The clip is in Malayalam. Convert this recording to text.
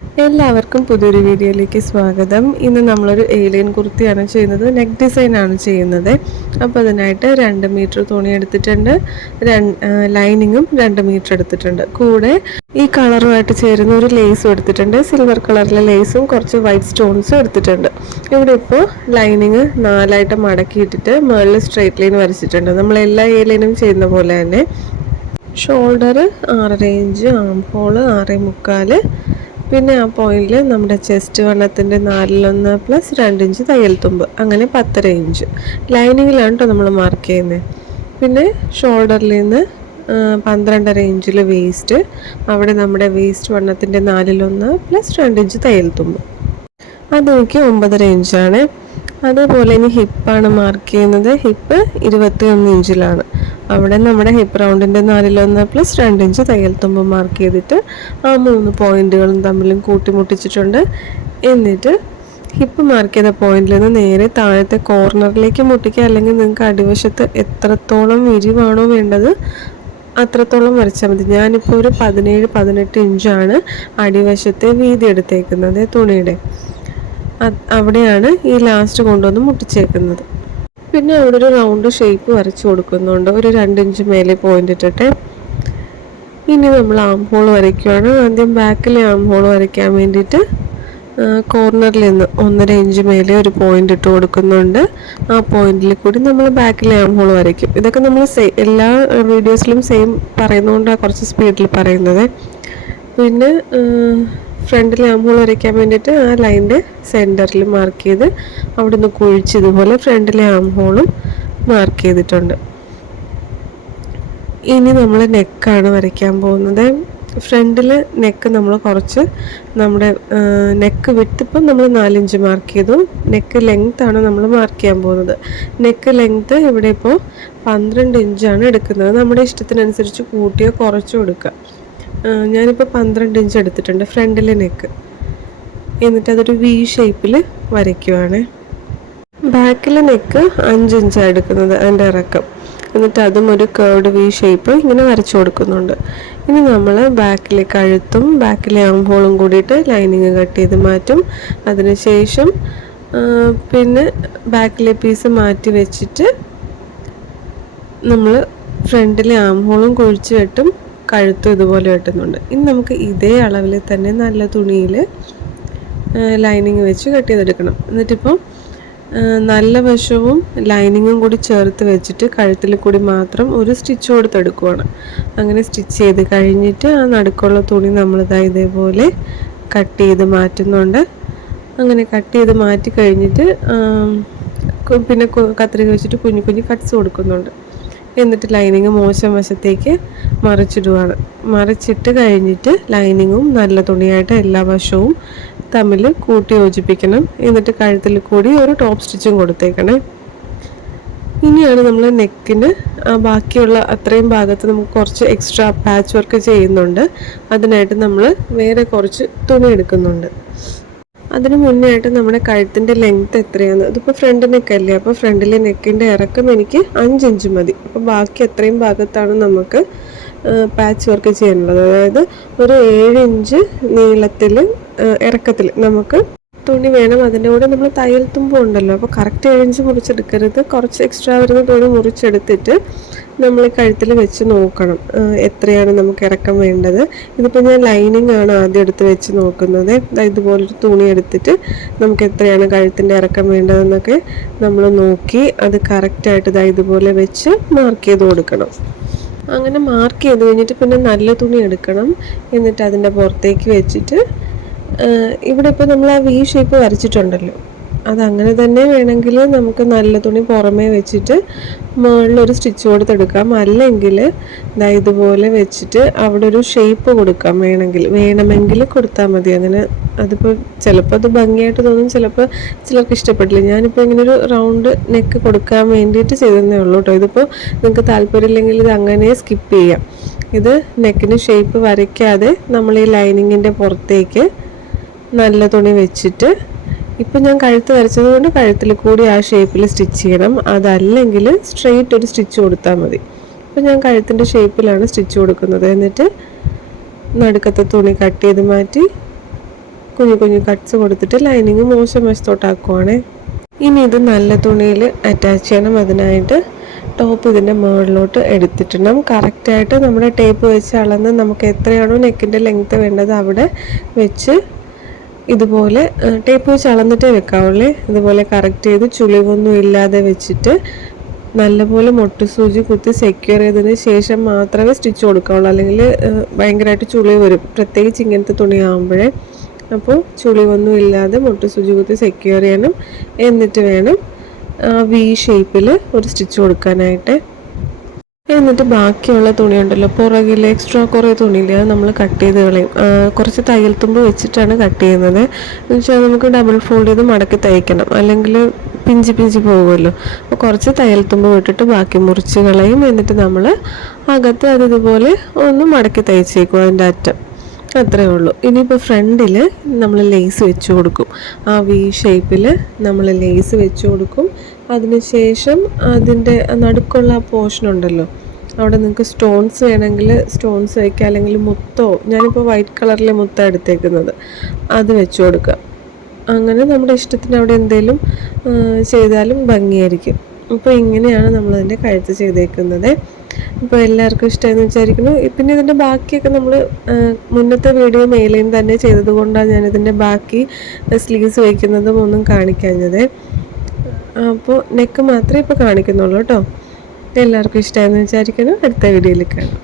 എല്ലാവർക്കും പുതിയൊരു വീഡിയോയിലേക്ക് സ്വാഗതം. ഇന്ന് നമ്മളൊരു ഏലിയൻ കുർത്തിയാണ് ചെയ്യുന്നത്. നെക്ക് ഡിസൈൻ ആണ് ചെയ്യുന്നത്. അപ്പോൾ അതിനായിട്ട് 2 മീറ്റർ തുണി എടുത്തിട്ടുണ്ട്. ലൈനിങ്ങും 2 മീറ്റർ എടുത്തിട്ടുണ്ട്. കൂടെ ഈ കളറുമായിട്ട് ചേരുന്ന ഒരു ലേസും എടുത്തിട്ടുണ്ട്. സിൽവർ കളറിലെ ലേസും കുറച്ച് വൈറ്റ് സ്റ്റോൺസും എടുത്തിട്ടുണ്ട്. ഇവിടെ ഇപ്പോൾ ലൈനിങ് 4ആയിട്ട് മടക്കിയിട്ടിട്ട് മുകളിൽ സ്ട്രെയിറ്റ് ലൈൻ വരച്ചിട്ടുണ്ട്. നമ്മൾ എല്ലാ ഏലിയനും ചെയ്യുന്ന പോലെ തന്നെ. ഷോൾഡർ 6.5 ഇഞ്ച്, ആം ഹോള് 6.25, പിന്നെ ആ പോയിന്റിൽ നമ്മുടെ ചെസ്റ്റ് വണ്ണത്തിൻ്റെ 4/1 പ്ലസ് 2 ഇഞ്ച് തയ്യൽ തുമ്പ്, അങ്ങനെ 10.5 ഇഞ്ച് ലൈനിങ്ങിലാണ് കേട്ടോ നമ്മൾ മാർക്ക് ചെയ്യുന്നത്. പിന്നെ ഷോൾഡറിൽ നിന്ന് 12.5 ഇഞ്ചിൽ വേസ്റ്റ്, അവിടെ നമ്മുടെ വേസ്റ്റ് വണ്ണത്തിൻ്റെ 4/1 പ്ലസ് 2 ഇഞ്ച് തയ്യൽ തുമ്പ്, അതെനിക്ക് 9.5 ഇഞ്ചാണ്. അതേപോലെ ഇനി ഹിപ്പാണ് മാർക്ക് ചെയ്യുന്നത്. ഹിപ്പ് 21 ഇഞ്ചിലാണ്. അവിടെ നമ്മുടെ ഹിപ്പ് റൗണ്ടിൻ്റെ 4/1 പ്ലസ് 2 ഇഞ്ച് തയ്യൽ തുമ്പ് മാർക്ക് ചെയ്തിട്ട് ആ 3 പോയിന്റുകളും തമ്മിലും കൂട്ടിമുട്ടിച്ചിട്ടുണ്ട്. എന്നിട്ട് ഹിപ്പ് മാർക്ക് ചെയ്ത പോയിന്റിൽ നിന്ന് നേരെ താഴത്തെ കോർണറിലേക്ക് മുട്ടിക്കുക. അല്ലെങ്കിൽ നിങ്ങൾക്ക് അടിവശത്ത് എത്രത്തോളം വിരിവാണോ വേണ്ടത് അത്രത്തോളം വരച്ചാൽ മതി. ഞാനിപ്പോൾ ഒരു 17-18 ഇഞ്ചാണ് അടിവശത്തെ വീതി എടുത്തേക്കുന്നത് തുണിയുടെ. അവിടെയാണ് ഈ ലാസ്റ്റ് കൊണ്ടുവന്ന് മുട്ടിച്ചേക്കുന്നത്. പിന്നെ അവിടെ ഒരു റൗണ്ട് ഷേപ്പ് വരച്ചു കൊടുക്കുന്നുണ്ട്, ഒരു 2 ഇഞ്ച് മേലെ പോയിന്റ് ഇട്ടിട്ട്. ഇനി നമ്മൾ ആം ഹോൾ വരയ്ക്കുകയാണ്. ആദ്യം ബാക്കിലെ ആം ഹോൾ വരയ്ക്കാൻ വേണ്ടിയിട്ട് കോർണറിൽ നിന്ന് 1.5 ഇഞ്ച് മേലെ ഒരു പോയിന്റ് ഇട്ട് കൊടുക്കുന്നുണ്ട്. ആ പോയിന്റിൽ കൂടി നമ്മൾ ബാക്കിലെ ആം ഹോൾ വരയ്ക്കും. ഇതൊക്കെ നമ്മൾ എല്ലാ വീഡിയോസിലും സെയിം പറയുന്നതുകൊണ്ടാണ് കുറച്ച് സ്പീഡിൽ പറയുന്നത്. പിന്നെ ഫ്രണ്ടിൽ ആം ഹോൾ വരയ്ക്കാൻ വേണ്ടിയിട്ട് ആ ലൈൻ്റെ സെൻറ്ററിൽ മാർക്ക് ചെയ്ത് അവിടെ നിന്ന് കുഴിച്ച് ഇതുപോലെ ഫ്രണ്ടിലെ ആം ഹോളും മാർക്ക് ചെയ്തിട്ടുണ്ട്. ഇനി നമ്മൾ നെക്കാണ് വരയ്ക്കാൻ പോകുന്നത്. ഫ്രണ്ടിൽ നെക്ക് നമ്മൾ കുറച്ച് നമ്മുടെ നെക്ക് വിട്ട് ഇപ്പം നമ്മൾ 4 ഇഞ്ച് മാർക്ക് ചെയ്തു. നെക്ക് ലെങ്ത് ആണ് നമ്മൾ മാർക്ക് ചെയ്യാൻ പോകുന്നത്. നെക്ക് ലെങ്ത് ഇവിടെ ഇപ്പോൾ 12 ഇഞ്ചാണ് എടുക്കുന്നത്. നമ്മുടെ ഇഷ്ടത്തിനനുസരിച്ച് കൂട്ടിയോ കുറച്ചോ എടുക്കുക. ഞാനിപ്പോൾ 12 ഇഞ്ച് എടുത്തിട്ടുണ്ട് ഫ്രണ്ടിലെ നെക്ക്. എന്നിട്ട് അതൊരു വി ഷേപ്പിൽ വരയ്ക്കുവാണ്. ബാക്കിലെ നെക്ക് 5 ഇഞ്ചാണ് എടുക്കുന്നത് അതിൻ്റെ ഇറക്കം. എന്നിട്ട് അതും ഒരു കേർഡ് വി ഷേപ്പ് ഇങ്ങനെ വരച്ചു കൊടുക്കുന്നുണ്ട്. ഇനി നമ്മൾ ബാക്കിലെ കഴുത്തും ബാക്കിലെ ആം ഹോളും കൂടിയിട്ട് ലൈനിങ് കട്ട് ചെയ്ത് മാറ്റും. അതിനുശേഷം പിന്നെ ബാക്കിലെ പീസ് മാറ്റി വെച്ചിട്ട് നമ്മൾ ഫ്രണ്ടിലെ ആം ഹോളും കുഴിച്ച് വെട്ടും, കഴുത്തും ഇതുപോലെ വെട്ടുന്നുണ്ട്. ഇനി നമുക്ക് ഇതേ അളവിൽ തന്നെ നല്ല തുണിയിൽ ലൈനിങ് വെച്ച് കട്ട് ചെയ്തെടുക്കണം. എന്നിട്ടിപ്പം നല്ല വശവും ലൈനിങ്ങും കൂടി ചേർത്ത് വെച്ചിട്ട് കഴുത്തിൽ കൂടി മാത്രം ഒരു സ്റ്റിച്ച് കൊടുത്തെടുക്കുവാണ്. അങ്ങനെ സ്റ്റിച്ച് ചെയ്ത് കഴിഞ്ഞിട്ട് ആ നടുക്കുള്ള തുണി നമ്മളിതാ ഇതേപോലെ കട്ട് ചെയ്ത് മാറ്റുന്നുണ്ട്. അങ്ങനെ കട്ട് ചെയ്ത് മാറ്റി കഴിഞ്ഞിട്ട് പിന്നെ കത്രിക വെച്ചിട്ട് കുഞ്ഞു കുഞ്ഞു കട്ട്സ് കൊടുക്കുന്നുണ്ട്. എന്നിട്ട് ലൈനിങ് മോശം വശത്തേക്ക് മറിച്ചിടുവാണ്. മറിച്ചിട്ട് കഴിഞ്ഞിട്ട് ലൈനിങ്ങും നല്ല തുണിയായിട്ട് എല്ലാ വശവും തമ്മിൽ കൂട്ടി യോജിപ്പിക്കണം. എന്നിട്ട് കഴുത്തിൽ കൂടി ഒരു ടോപ്പ് സ്റ്റിച്ചും കൊടുത്തേക്കണേ. ഇനിയാണ് നമ്മൾ നെക്കിന് ബാക്കിയുള്ള അത്രയും ഭാഗത്ത് നമുക്ക് കുറച്ച് എക്സ്ട്രാ പാച്ച് വർക്ക് ചെയ്യുന്നുണ്ട്. അതിനായിട്ട് നമ്മൾ വേറെ കുറച്ച് തുണി എടുക്കുന്നുണ്ട്. അതിന് മുന്നേ ആയിട്ട് നമ്മുടെ കഴുത്തിൻ്റെ ലെങ്ത്ത് എത്രയാണ്, ഇതിപ്പോൾ ഫ്രണ്ട് നെക്കല്ലേ, അപ്പോൾ ഫ്രണ്ടിലെ നെക്കിൻ്റെ ഇറക്കം എനിക്ക് 5 ഇഞ്ച് മതി. അപ്പോൾ ബാക്കി അത്രയും ഭാഗത്താണ് നമുക്ക് പാച്ച് വർക്ക് ചെയ്യാനുള്ളത്. അതായത് ഒരു 7 ഇഞ്ച് നീളത്തിൽ ഇറക്കത്തിൽ നമുക്ക് തുണി വേണം. അതിൻ്റെ കൂടെ നമ്മൾ തയ്യൽ തുമ്പും ഉണ്ടല്ലോ, അപ്പോൾ കറക്റ്റ് 7 ഇഞ്ച് മുറിച്ചെടുക്കരുത്. കുറച്ച് എക്സ്ട്രാ വരുന്ന തുണി മുറിച്ചെടുത്തിട്ട് നമ്മൾ കഴുത്തിൽ വെച്ച് നോക്കണം എത്രയാണ് നമുക്ക് ഇറക്കം വേണ്ടത്. ഇതിപ്പോൾ ഞാൻ ലൈനിങ് ആണ് ആദ്യം എടുത്ത് വെച്ച് നോക്കുന്നത്. ഇതുപോലൊരു തുണി എടുത്തിട്ട് നമുക്ക് എത്രയാണ് കഴുത്തിൻ്റെ ഇറക്കം വേണ്ടതെന്നൊക്കെ നമ്മൾ നോക്കി അത് കറക്റ്റായിട്ട് ഇതുപോലെ വെച്ച് മാർക്ക് ചെയ്ത് കൊടുക്കണം. അങ്ങനെ മാർക്ക് ചെയ്ത് കഴിഞ്ഞിട്ട് പിന്നെ നല്ല തുണി എടുക്കണം. എന്നിട്ട് അതിൻ്റെ പുറത്തേക്ക് വെച്ചിട്ട് ഇവിടെ ഇപ്പോൾ നമ്മൾ ആ വി ഷേപ്പ് വരച്ചിട്ടുണ്ടല്ലോ, അതങ്ങനെ തന്നെ വേണമെങ്കിൽ നമുക്ക് നല്ല തുണി പുറമേ വെച്ചിട്ട് മുകളിലൊരു സ്റ്റിച്ച് കൊടുത്തെടുക്കാം. അല്ലെങ്കിൽ ഇതുപോലെ വെച്ചിട്ട് അവിടെ ഒരു ഷേപ്പ് കൊടുക്കാം. വേണമെങ്കിൽ കൊടുത്താൽ മതി. അങ്ങനെ അതിപ്പോൾ ചിലപ്പോൾ അത് ഭംഗിയായിട്ട് തോന്നും, ചിലപ്പോൾ ചിലർക്ക് ഇഷ്ടപ്പെട്ടില്ല. ഞാനിപ്പോൾ ഇങ്ങനെ ഒരു റൗണ്ട് നെക്ക് കൊടുക്കാൻ വേണ്ടിയിട്ട് ചെയ്തതേ ഉള്ളൂ കേട്ടോ. ഇതിപ്പോൾ നിങ്ങൾക്ക് താല്പര്യമില്ലെങ്കിൽ ഇത് അങ്ങനെ സ്കിപ്പ് ചെയ്യാം. ഇത് നെക്കിന് ഷേപ്പ് വരയ്ക്കാതെ നമ്മൾ ഈ ലൈനിങ്ങിൻ്റെ പുറത്തേക്ക് നല്ല തുണി വെച്ചിട്ട്, ഇപ്പം ഞാൻ കഴുത്ത് വരച്ചത് കൊണ്ട് കഴുത്തിൽ കൂടി ആ ഷേപ്പിൽ സ്റ്റിച്ച് ചെയ്യണം. അതല്ലെങ്കിൽ സ്ട്രെയിറ്റ് ഒരു സ്റ്റിച്ച് കൊടുത്താൽ മതി. ഇപ്പം ഞാൻ കഴുത്തിൻ്റെ ഷേപ്പിലാണ് സ്റ്റിച്ച് കൊടുക്കുന്നത്. എന്നിട്ട് നടുക്കത്തെ തുണി കട്ട് ചെയ്ത് മാറ്റി കുഞ്ഞു കുഞ്ഞു കട്ട്സ് കൊടുത്തിട്ട് ലൈനിങ് മോശം വശത്തോട്ടാക്കുവാണേ. ഇനി ഇത് നല്ല തുണിയിൽ അറ്റാച്ച് ചെയ്യണം. അതിനായിട്ട് ടോപ്പ് ഇതിൻ്റെ മുകളിലോട്ട് എടുത്തിടണം. കറക്റ്റായിട്ട് നമ്മുടെ ടേപ്പ് വെച്ച് അളന്ന് നമുക്ക് എത്രയാണോ നെക്കിൻ്റെ ലെങ്ത്ത് വേണ്ടത് അവിടെ വെച്ച് ഇതുപോലെ ടേപ്പ് വെച്ച് അളന്നിട്ടേ വെക്കാവുള്ളേ. ഇതുപോലെ കറക്റ്റ് ചെയ്ത് ചുളിവൊന്നും ഇല്ലാതെ വെച്ചിട്ട് നല്ലപോലെ മൊട്ട് സൂചി കുത്തി സെക്യൂർ ചെയ്തതിന് ശേഷം മാത്രമേ സ്റ്റിച്ച് കൊടുക്കാവുള്ളൂ. അല്ലെങ്കിൽ ഭയങ്കരമായിട്ട് ചുളി വരും, പ്രത്യേകിച്ച് ഇങ്ങനത്തെ തുണിയാകുമ്പോഴേ. അപ്പോൾ ചുളിവൊന്നും ഇല്ലാതെ മൊട്ട് സൂചി കുത്തി സെക്യൂർ ചെയ്യണം. എന്നിട്ട് വേണം വി ഷേപ്പിൽ ഒരു സ്റ്റിച്ച് കൊടുക്കാനായിട്ട്. എന്നിട്ട് ബാക്കിയുള്ള തുണിയുണ്ടല്ലോ, പുറകിൽ എക്സ്ട്രാ കുറേ തുണിയില്ല, അത് നമ്മൾ കട്ട് ചെയ്ത് കളയും. കുറച്ച് തയ്യൽ തുമ്പ് വെച്ചിട്ടാണ് കട്ട് ചെയ്യുന്നത്. എന്ന് വെച്ചാൽ നമുക്ക് ഡബിൾ ഫോൾഡ് ചെയ്ത് മടക്കി തയ്ക്കണം, അല്ലെങ്കിൽ പിഞ്ചി പിഞ്ചി പോകുമല്ലോ. അപ്പോൾ കുറച്ച് തയ്യൽ തുമ്പ് വിട്ടിട്ട് ബാക്കി മുറിച്ച് കളയും. എന്നിട്ട് നമ്മൾ അകത്ത് അത് ഇതുപോലെ ഒന്ന് മടക്കി തയ്ച്ചേക്കും അതിൻ്റെ അറ്റം. അത്രയേ ഉള്ളൂ. ഇനിയിപ്പോൾ ഫ്രണ്ടിൽ നമ്മൾ ലേസ് വെച്ച് കൊടുക്കും. ആ വി ഷേപ്പിൽ നമ്മൾ ലേസ് വെച്ച് കൊടുക്കും. അതിനുശേഷം അതിൻ്റെ നടുക്കുള്ള ആ പോർഷൻ ഉണ്ടല്ലോ, അവിടെ നിങ്ങൾക്ക് സ്റ്റോൺസ് വേണമെങ്കിൽ സ്റ്റോൺസ് വയ്ക്കുക, അല്ലെങ്കിൽ മുത്തോ, ഞാനിപ്പോൾ വൈറ്റ് കളറിലെ മുത്ത എടുത്തേക്കുന്നത്, അത് വെച്ച് കൊടുക്കുക. അങ്ങനെ നമ്മുടെ ഇഷ്ടത്തിന് അവിടെ എന്തെങ്കിലും ചെയ്താലും ഭംഗിയായിരിക്കും. അപ്പോൾ ഇങ്ങനെയാണ് നമ്മളതിൻ്റെ കഴുത്ത് ചെയ്തേക്കുന്നത്. അപ്പോൾ എല്ലാവർക്കും ഇഷ്ടമായെന്ന് വിചാരിക്കുന്നു. പിന്നെ ഇതിൻ്റെ ബാക്കിയൊക്കെ നമ്മൾ മുന്നത്തെ വീഡിയോ മേലെയും തന്നെ ചെയ്തത് കൊണ്ടാണ് ഞാനിതിൻ്റെ ബാക്കി സ്ലീവ്സ് വയ്ക്കുന്നതും ഒന്നും കാണിക്കാഞ്ഞത്. അപ്പോൾ നെക്ക് മാത്രമേ ഇപ്പോൾ കാണിക്കുന്നുള്ളൂ കേട്ടോ. എല്ലാവർക്കും ഇഷ്ടമായെന്ന് വിചാരിക്കുന്നു. അടുത്ത വീഡിയോയിൽ കാണാം.